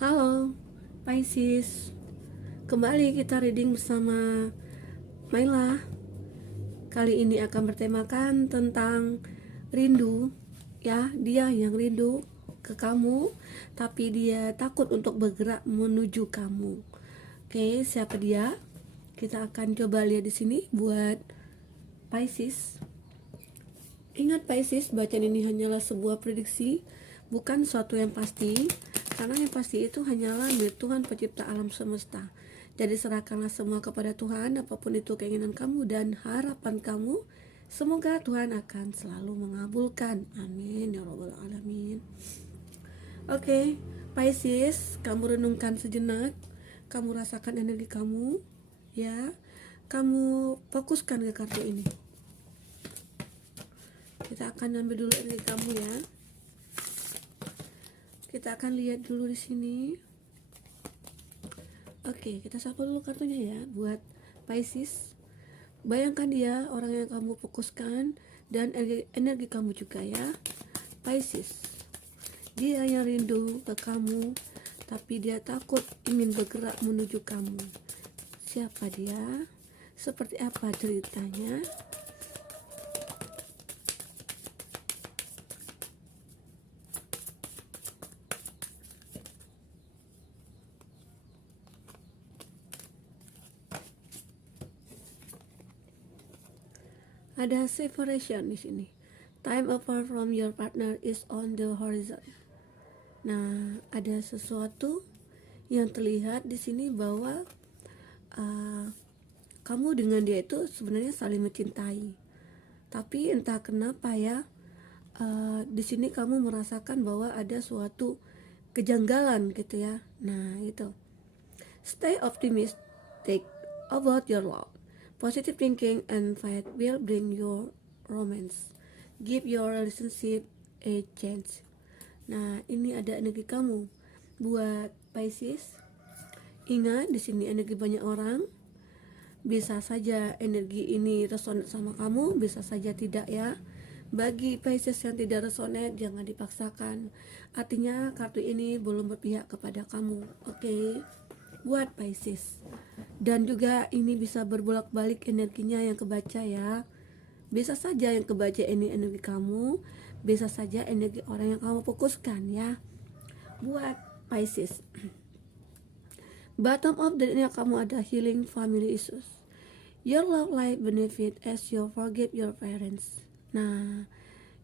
Halo Pisces, kembali kita reading bersama Maila. Kali ini akan bertemakan tentang rindu. Ya, dia yang rindu ke kamu, tapi dia takut untuk bergerak menuju kamu. Oke, siapa dia? Kita akan coba lihat di sini buat Pisces. Ingat Pisces, bacaan ini hanyalah sebuah prediksi, bukan suatu yang pasti. Karena yang pasti itu hanyalah milik Tuhan pencipta alam semesta. Jadi serahkanlah semua kepada Tuhan, apapun itu keinginan kamu dan harapan kamu. Semoga Tuhan akan selalu mengabulkan. Amin ya rabbal alamin. Oke, Pisces, kamu renungkan sejenak. Kamu rasakan energi kamu, ya. Kamu fokuskan ke kartu ini. Kita akan ambil dulu energi kamu ya. Kita akan lihat dulu di sini. Oke, kita sapa dulu kartunya ya buat Pisces. Bayangkan dia orang yang kamu fokuskan dan energi kamu juga ya. Pisces. Dia yang rindu ke kamu, tapi dia takut ingin bergerak menuju kamu. Siapa dia? Seperti apa ceritanya? Ada separation di sini. Time apart from your partner is on the horizon. Nah, ada sesuatu yang terlihat di sini bahwa kamu dengan dia itu sebenarnya saling mencintai. Tapi entah kenapa ya, di sini kamu merasakan bahwa ada suatu kejanggalan gitu ya. Nah, itu. Stay optimistic about your love. Positive thinking and faith will bring your romance. Give your relationship a chance. Nah, ini ada energi kamu buat Pisces. Ingat, di sini energi banyak orang. Bisa saja energi ini resonate sama kamu, bisa saja tidak ya. Bagi Pisces yang tidak resonate, jangan dipaksakan. Artinya kartu ini belum berpihak kepada kamu. Oke, buat Pisces. Dan juga ini bisa berbolak-balik energinya yang kebaca ya. Bisa saja yang kebaca ini energi kamu, bisa saja energi orang yang kamu fokuskan ya. Buat Pisces. Bottom of the kamu ada healing family issues. Your love life benefit as you forgive your parents. Nah,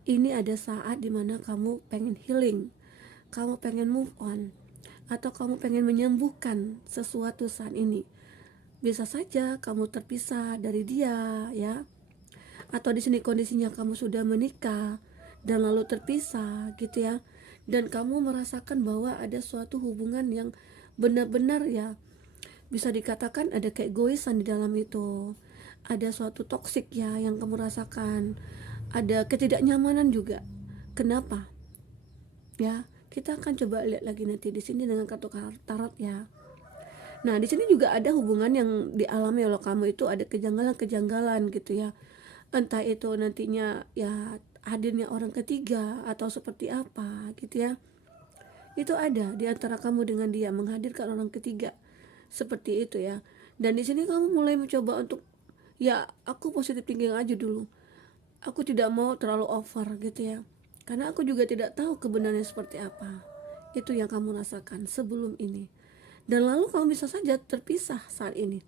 ini ada saat dimana kamu pengen healing, kamu pengen move on, atau kamu pengen menyembuhkan sesuatu saat ini. Bisa saja kamu terpisah dari dia ya. Atau di sini kondisinya kamu sudah menikah dan lalu terpisah gitu ya. Dan kamu merasakan bahwa ada suatu hubungan yang benar-benar ya, bisa dikatakan ada keegoisan di dalam itu. Ada suatu toksik ya yang kamu rasakan. Ada ketidaknyamanan juga. Kenapa? Ya, kita akan coba lihat lagi nanti di sini dengan kartu tarot ya. Nah, di sini juga ada hubungan yang dialami oleh kamu itu ada kejanggalan-kejanggalan gitu ya. Entah itu nantinya ya hadirnya orang ketiga atau seperti apa gitu ya. Itu ada di antara kamu dengan dia, menghadirkan orang ketiga. Seperti itu ya. Dan di sini kamu mulai mencoba untuk ya aku positive thinking aja dulu. Aku tidak mau terlalu over gitu ya. Karena aku juga tidak tahu kebenarannya seperti apa. Itu yang kamu rasakan sebelum ini. Dan lalu kamu bisa saja terpisah saat ini.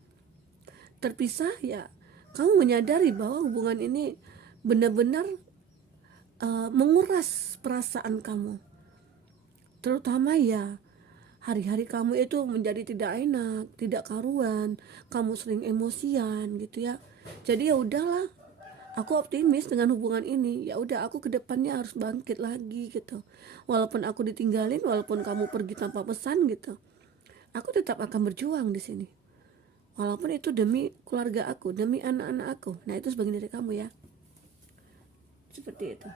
Terpisah ya, kamu menyadari bahwa hubungan ini benar-benar menguras perasaan kamu. Terutama ya, hari-hari kamu itu menjadi tidak enak, tidak karuan, kamu sering emosian gitu ya. Jadi ya udahlah, aku optimis dengan hubungan ini. Ya udah, aku kedepannya harus bangkit lagi gitu. Walaupun aku ditinggalin, walaupun kamu pergi tanpa pesan gitu, aku tetap akan berjuang di sini. Walaupun itu demi keluarga aku, demi anak-anak aku. Nah, itu sebagian dari kamu ya. Seperti itu.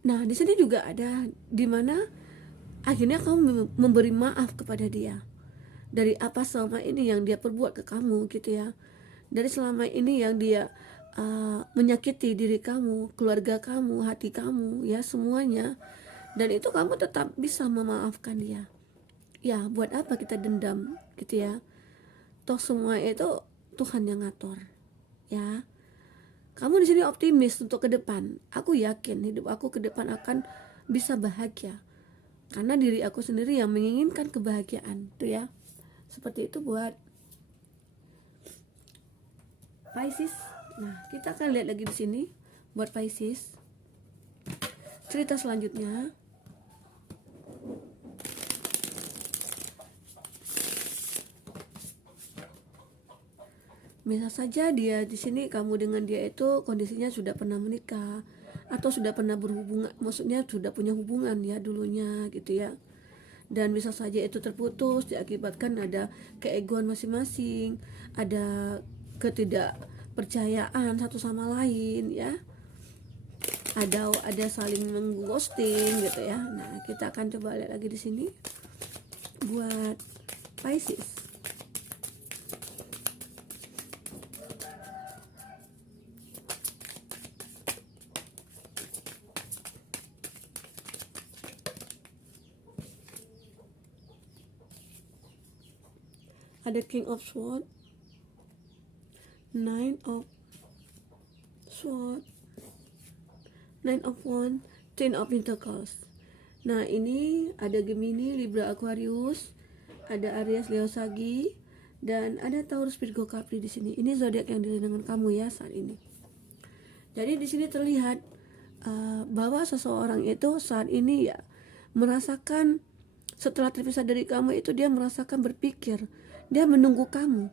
Nah, di sini juga ada di mana akhirnya kamu memberi maaf kepada dia. Dari apa selama ini yang dia perbuat ke kamu gitu ya. Dari selama ini yang dia menyakiti diri kamu, keluarga kamu, hati kamu ya, semuanya. dan itu kamu tetap bisa memaafkan dia. Ya, buat apa kita dendam gitu ya? Toh semua itu Tuhan yang ngatur, ya. Kamu di sini optimis untuk ke depan. Aku yakin hidup aku ke depan akan bisa bahagia. Karena diri aku sendiri yang menginginkan kebahagiaan, tuh ya. Seperti itu buat Pisces. Nah, kita akan lihat lagi di sini buat Pisces. Cerita selanjutnya. Bisa saja dia di sini kamu dengan dia itu kondisinya sudah pernah menikah atau sudah pernah berhubungan, maksudnya sudah punya hubungan ya dulunya gitu ya. Dan bisa saja itu terputus diakibatkan ada keegoan masing-masing, ada ketidakpercayaan satu sama lain ya. Ada saling mengghosting gitu ya. Nah, kita akan coba lihat lagi di sini buat Pisces. Ada King of Swords, Nine of Swords, Nine of Wands, Ten of Pentacles. Nah, ini ada Gemini, Libra, Aquarius, ada Aries, Leo, Sagi, dan ada Taurus, Virgo, Capri di sini. Ini zodiak yang dilihat dengan kamu ya saat ini. Jadi di sini terlihat bahwa seseorang itu saat ini ya merasakan setelah terpisah dari kamu itu dia merasakan berpikir, dia menunggu kamu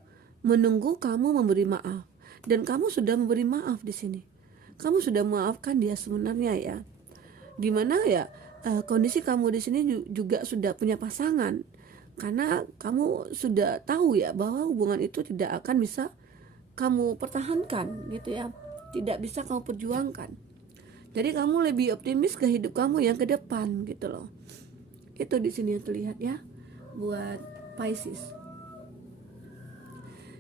memberi maaf, dan kamu sudah memberi maaf di sini. Kamu sudah memaafkan dia sebenarnya ya. Dimana ya kondisi kamu di sini juga sudah punya pasangan, karena kamu sudah tahu ya bahwa hubungan itu tidak akan bisa kamu pertahankan gitu ya, tidak bisa kamu perjuangkan. Jadi kamu lebih optimis ke hidup kamu yang ke depan gitu loh. Itu di sini yang terlihat ya buat Pisces.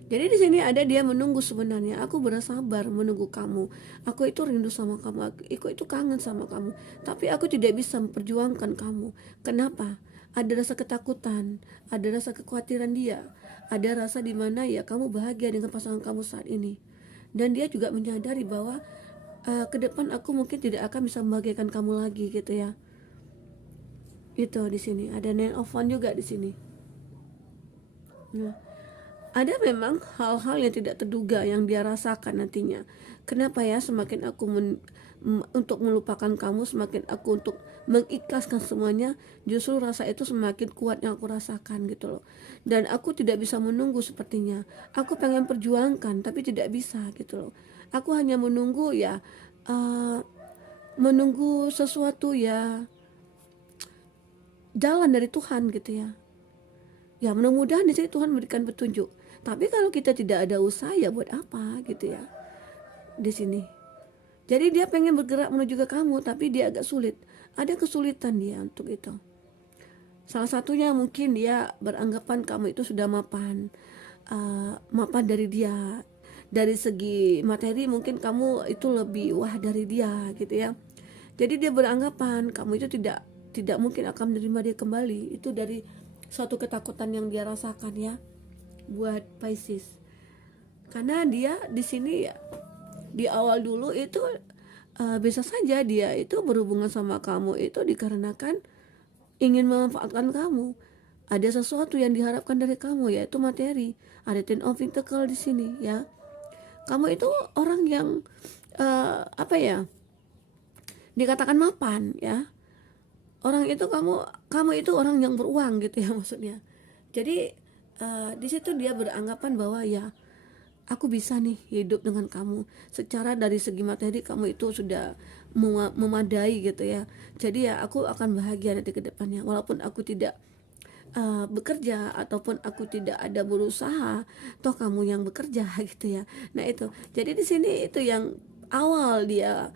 Jadi di sini ada dia menunggu sebenarnya. Aku bersabar menunggu kamu. Aku itu rindu sama kamu. Aku itu kangen sama kamu. Tapi aku tidak bisa memperjuangkan kamu. Kenapa? Ada rasa ketakutan, ada rasa kekhawatiran dia, ada rasa di mana ya kamu bahagia dengan pasangan kamu saat ini. Dan dia juga menyadari bahwa ke depan aku mungkin tidak akan bisa membahagiakan kamu lagi gitu ya. Itu di sini ada Nine of Wands juga di sini. Nah, ada memang hal-hal yang tidak terduga yang dia rasakan nantinya. Kenapa ya semakin aku untuk melupakan kamu, semakin aku untuk mengikhlaskan semuanya, justru rasa itu semakin kuat yang aku rasakan gitu loh. Dan aku tidak bisa menunggu sepertinya. Aku pengen perjuangkan tapi tidak bisa gitu loh. Aku hanya menunggu ya, menunggu sesuatu ya, jalan dari Tuhan gitu ya. Ya mudah-mudahan di sini Tuhan memberikan petunjuk. Tapi kalau kita tidak ada usaha ya buat apa gitu ya di sini. Jadi dia pengen bergerak menuju ke kamu tapi dia agak sulit. Ada kesulitan dia untuk itu. Salah satunya mungkin dia beranggapan kamu itu sudah mapan, mapan dari dia. Dari segi materi mungkin kamu itu lebih wah dari dia gitu ya. Jadi dia beranggapan kamu itu tidak mungkin akan menerima dia kembali. Itu dari suatu ketakutan yang dia rasakan ya buat Pisces. Karena dia di sini ya di awal dulu itu bisa saja dia itu berhubungan sama kamu itu dikarenakan ingin memanfaatkan kamu. Ada sesuatu yang diharapkan dari kamu yaitu materi. Ada Ten of Pentacles di sini ya. Kamu itu orang yang apa ya? Dikatakan mapan ya. Orang itu kamu itu orang yang beruang gitu ya maksudnya. Jadi di situ dia beranggapan bahwa ya aku bisa nih hidup dengan kamu secara dari segi materi kamu itu sudah memadai gitu ya. Jadi ya aku akan bahagia nanti ke depannya walaupun aku tidak bekerja ataupun aku tidak ada berusaha, toh kamu yang bekerja gitu ya. Nah itu jadi di sini itu yang awal dia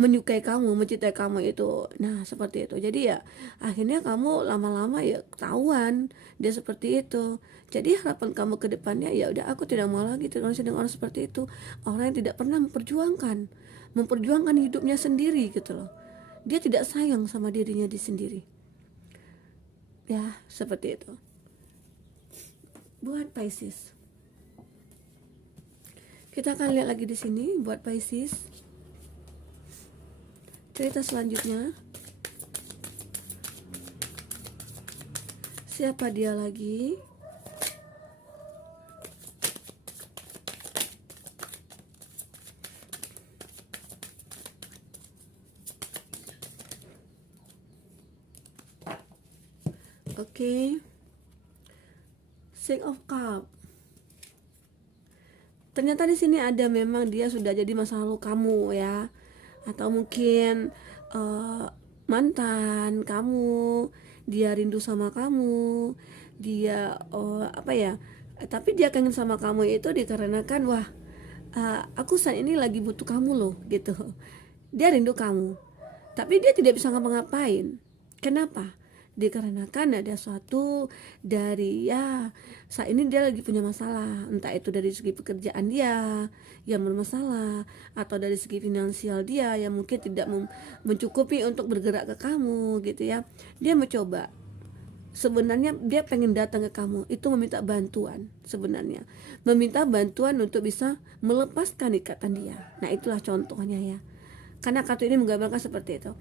menyukai kamu, mencintai kamu itu. Nah seperti itu. Jadi ya akhirnya kamu lama-lama ya ketahuan dia seperti itu. Jadi harapan kamu ke depannya ya udah aku tidak mau lagi terus dengan orang seperti itu. Orang yang tidak pernah memperjuangkan hidupnya sendiri gitu loh. Dia tidak sayang sama dirinya sendiri. Ya, seperti itu. Buat Pisces. Kita akan lihat lagi di sini buat Pisces. Cerita selanjutnya. Siapa dia lagi? Oke. Six of Cups. Ternyata di sini ada memang dia sudah jadi masa lalu kamu ya, atau mungkin mantan kamu, dia rindu sama kamu, dia apa ya? Tapi dia kangen sama kamu itu dikarenakan wah, aku saat ini lagi butuh kamu loh gitu. Dia rindu kamu, tapi dia tidak bisa ngapa-ngapain. Kenapa? Dikarenakan ada suatu dari ya saat ini dia lagi punya masalah, entah itu dari segi pekerjaan dia yang bermasalah, atau dari segi finansial dia yang mungkin tidak mencukupi untuk bergerak ke kamu gitu ya. Dia mencoba, sebenarnya dia pengen datang ke kamu itu meminta bantuan, sebenarnya meminta bantuan untuk bisa melepaskan ikatan dia. Nah itulah contohnya ya, karena kartu ini menggambarkan seperti itu.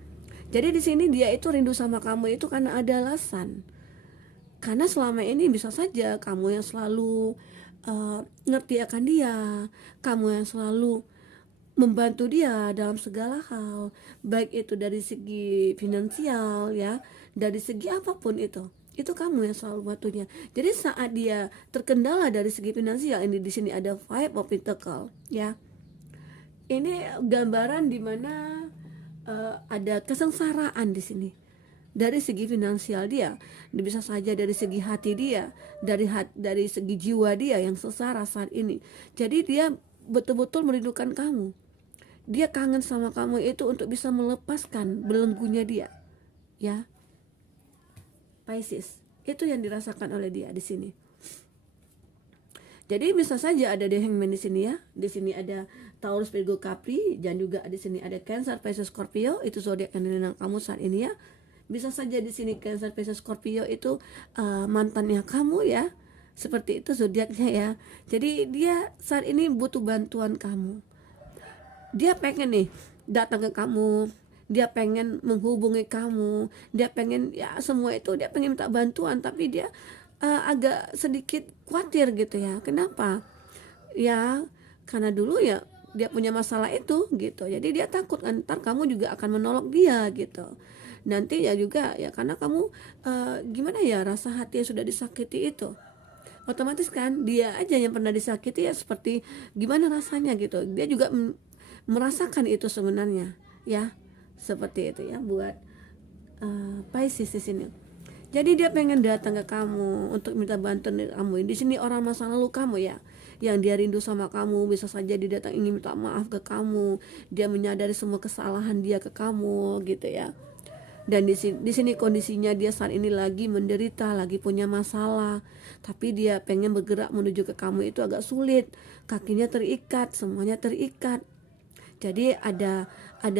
Jadi di sini dia itu rindu sama kamu itu karena ada alasan. Karena selama ini bisa saja kamu yang selalu ngerti akan dia, kamu yang selalu membantu dia dalam segala hal, baik itu dari segi finansial ya, dari segi apapun itu kamu yang selalu bantunya. Jadi saat dia terkendala dari segi finansial, ini di sini ada Five of Pentacles ya. Ini gambaran dimana ada kesengsaraan di sini dari segi finansial dia, bisa saja dari segi hati dia, dari segi jiwa dia yang sengsara saat ini. Jadi dia betul-betul merindukan kamu, dia kangen sama kamu itu untuk bisa melepaskan belenggunya dia ya. Pisces, itu yang dirasakan oleh dia di sini. Jadi bisa saja ada The Hangman di sini ya. Di sini ada Taurus, Virgo, Capri, dan juga di sini ada Cancer, Pisces, Scorpio. Itu zodiak yang dikenal kamu saat ini ya. Bisa saja di sini Cancer, Pisces, Scorpio itu mantannya kamu ya. Seperti itu zodiaknya ya. Jadi dia saat ini butuh bantuan kamu. Dia pengen nih datang ke kamu, dia pengen menghubungi kamu, dia pengen ya semua itu, dia pengen minta bantuan, tapi dia agak sedikit khawatir gitu ya. Kenapa? Ya karena dulu ya dia punya masalah itu gitu. Jadi dia takut ntar kamu juga akan menolak dia gitu. Nanti ya juga ya karena kamu gimana ya, rasa hati yang sudah disakiti itu, otomatis kan dia aja yang pernah disakiti ya seperti gimana rasanya gitu. Dia juga merasakan itu sebenarnya ya. Seperti itu ya buat Pisces di sini. Jadi dia pengen datang ke kamu untuk minta bantuan dari kamu. Di sini orang masa lalu kamu ya, yang dia rindu sama kamu. Bisa saja dia datang ingin minta maaf ke kamu. Dia menyadari semua kesalahan dia ke kamu gitu ya. Dan di sini kondisinya dia saat ini lagi menderita, lagi punya masalah. Tapi dia pengen bergerak menuju ke kamu itu agak sulit. Kakinya terikat, semuanya terikat. Jadi ada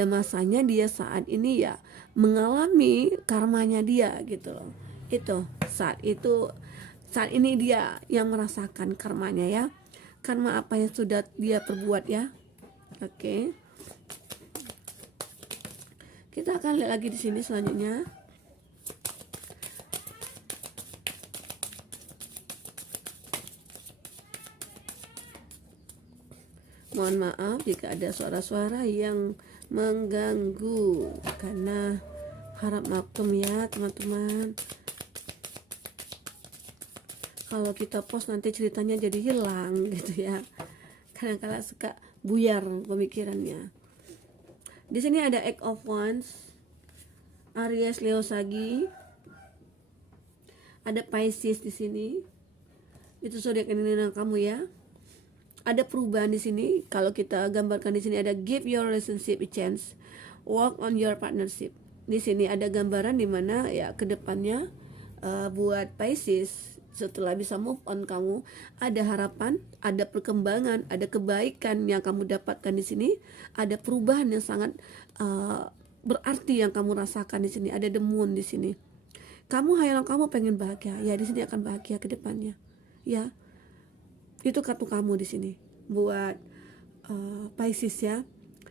masanya dia saat ini ya mengalami karmanya dia gitu loh. Itu saat ini dia yang merasakan karmanya ya. Karma apa yang sudah dia perbuat ya. Oke. Kita akan lihat lagi di sini selanjutnya. Mohon maaf jika ada suara-suara yang mengganggu, karena harap maklum ya teman-teman. Kalau kita post nanti ceritanya jadi hilang gitu ya. Kadang-kadang suka buyar pemikirannya. Di sini ada Eight of Wands, Aries, Leo, Sagi. Ada Pisces di sini. Itu zodiak yang kamu ya. Ada perubahan di sini. Kalau kita gambarkan di sini ada give your relationship a chance, work on your partnership. Di sini ada gambaran di mana ya kedepannya buat Pisces setelah bisa move on kamu ada harapan, ada perkembangan, ada kebaikan yang kamu dapatkan di sini, ada perubahan yang sangat berarti yang kamu rasakan di sini. Ada the moon di sini. Kamu hayalan kamu pengen bahagia, ya di sini akan bahagia ke depannya. Ya, itu kartu kamu di sini buat Pisces ya.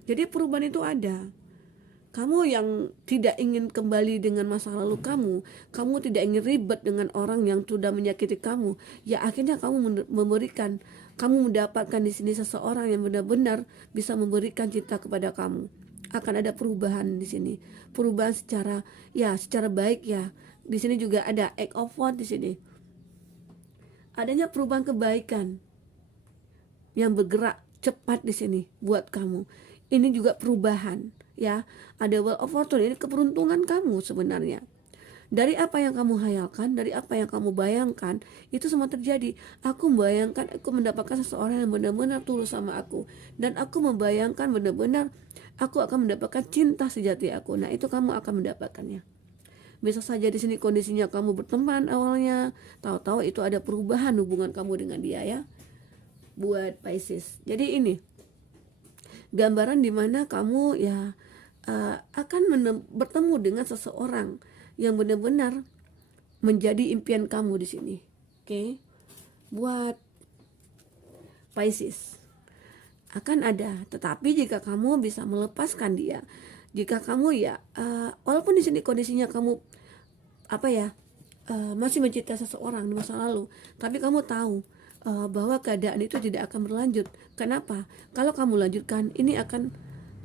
Jadi perubahan itu ada. Kamu yang tidak ingin kembali dengan masa lalu kamu tidak ingin ribet dengan orang yang sudah menyakiti kamu. Ya akhirnya kamu mendapatkan di sini seseorang yang benar-benar bisa memberikan cinta kepada kamu. Akan ada perubahan di sini. Perubahan secara baik ya. Di sini juga ada Eight of Wands di sini. Adanya perubahan kebaikan yang bergerak cepat di sini buat kamu. Ini juga perubahan ya. Ada Wheel of Fortune, ini keberuntungan kamu sebenarnya. Dari apa yang kamu hayalkan, dari apa yang kamu bayangkan, itu semua terjadi. Aku membayangkan aku mendapatkan seseorang yang benar-benar tulus sama aku, dan aku membayangkan benar-benar aku akan mendapatkan cinta sejati aku. Nah, itu kamu akan mendapatkannya. Bisa saja di sini kondisinya kamu berteman awalnya, tahu-tahu itu ada perubahan hubungan kamu dengan dia ya. Buat Pisces. Jadi ini gambaran dimana kamu ya akan bertemu dengan seseorang yang benar-benar menjadi impian kamu di sini. Oke. Buat Pisces akan ada, tetapi jika kamu bisa melepaskan dia, jika kamu walaupun di sini kondisinya kamu masih mencintai seseorang di masa lalu, tapi kamu tahu bahwa keadaan itu tidak akan berlanjut. Kenapa? Kalau kamu lanjutkan, ini akan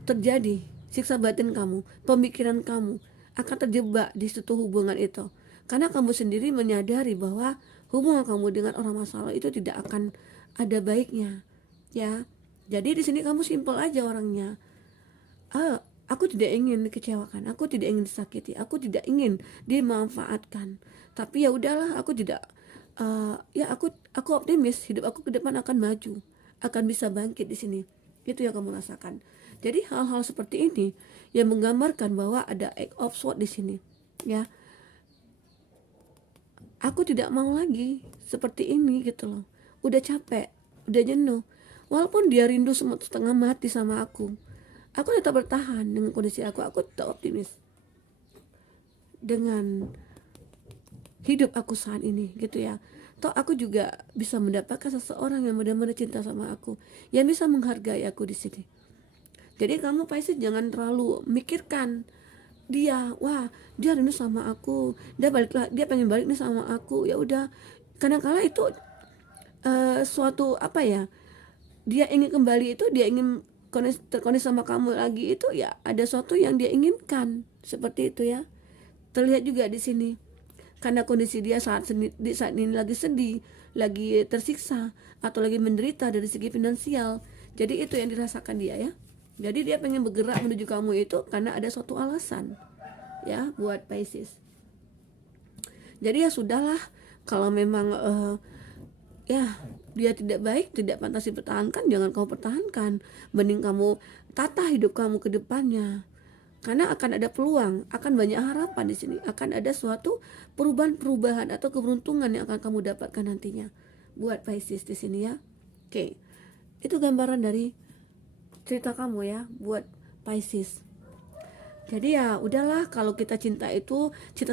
terjadi siksa batin kamu, pemikiran kamu akan terjebak di suatu hubungan itu. Karena kamu sendiri menyadari bahwa hubungan kamu dengan orang masa lalu itu tidak akan ada baiknya, ya. Jadi di sini kamu simpel aja orangnya. Aku tidak ingin dikecewakan, aku tidak ingin disakiti, aku tidak ingin dimanfaatkan. Tapi ya udahlah, aku tidak aku optimis hidup aku ke depan akan maju, akan bisa bangkit di sini. Itu yang kamu rasakan. Jadi hal-hal seperti ini yang menggambarkan bahwa ada Eight of Swords di sini, ya. Aku tidak mau lagi seperti ini gitu loh. Udah capek, udah jenuh. Walaupun dia rindu setengah mati sama aku tetap bertahan dengan kondisi aku tetap optimis dengan hidup aku saat ini gitu ya. Toh aku juga bisa mendapatkan seseorang yang benar-benar cinta sama aku, yang bisa menghargai aku di sini. Jadi kamu Pisces jangan terlalu mikirkan dia, wah dia rindu sama aku, dia pengen balik nih sama aku. Ya udah, kadang-kala itu suatu dia ingin kembali itu, dia ingin terkoneksi sama kamu lagi, itu ya ada sesuatu yang dia inginkan seperti itu ya. Terlihat juga di sini karena kondisi dia saat ini lagi sedih, lagi tersiksa, atau lagi menderita dari segi finansial. Jadi itu yang dirasakan dia ya. Jadi dia pengen bergerak menuju kamu itu karena ada suatu alasan ya buat Pisces. Jadi ya sudahlah, kalau memang dia tidak baik, tidak pantas dipertahankan, jangan kamu pertahankan. Mending kamu tata hidup kamu ke depannya. Karena akan ada peluang, akan banyak harapan di sini, akan ada suatu perubahan atau keberuntungan yang akan kamu dapatkan nantinya buat Pisces di sini ya. Oke. Itu gambaran dari cerita kamu ya buat Pisces. Jadi ya udahlah, kalau kita cinta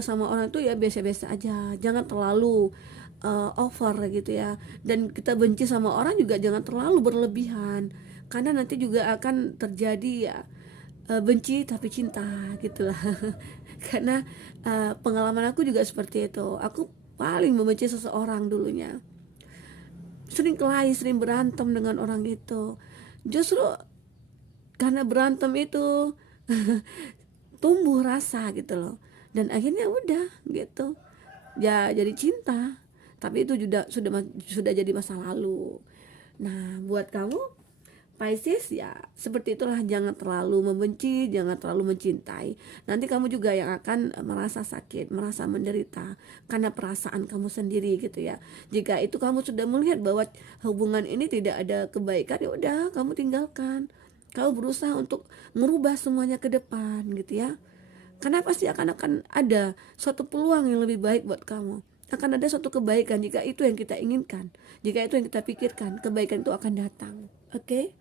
sama orang itu ya biasa-biasa aja, jangan terlalu over gitu ya. Dan kita benci sama orang juga jangan terlalu berlebihan, karena nanti juga akan terjadi ya benci tapi cinta gitulah. Karena pengalaman aku juga seperti itu. Aku paling membenci seseorang dulunya, sering kelahi, sering berantem dengan orang itu. Justru karena berantem itu tumbuh rasa gitu loh, dan akhirnya udah gitu ya jadi cinta. Tapi itu sudah jadi masa lalu. Nah buat kamu Pisces ya seperti itulah, jangan terlalu membenci, jangan terlalu mencintai. Nanti kamu juga yang akan merasa sakit, merasa menderita karena perasaan kamu sendiri gitu ya. Jika itu kamu sudah melihat bahwa hubungan ini tidak ada kebaikan, ya udah kamu tinggalkan. Kamu berusaha untuk merubah semuanya ke depan gitu ya. Karena pasti akan ada suatu peluang yang lebih baik buat kamu. Akan ada suatu kebaikan jika itu yang kita inginkan, jika itu yang kita pikirkan, kebaikan itu akan datang. Oke?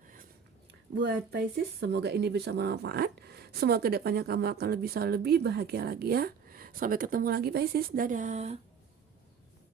Buat Pisces, semoga ini bisa bermanfaat. Semoga kedepannya kamu akan bisa lebih bahagia lagi ya. Sampai ketemu lagi Pisces, dadah.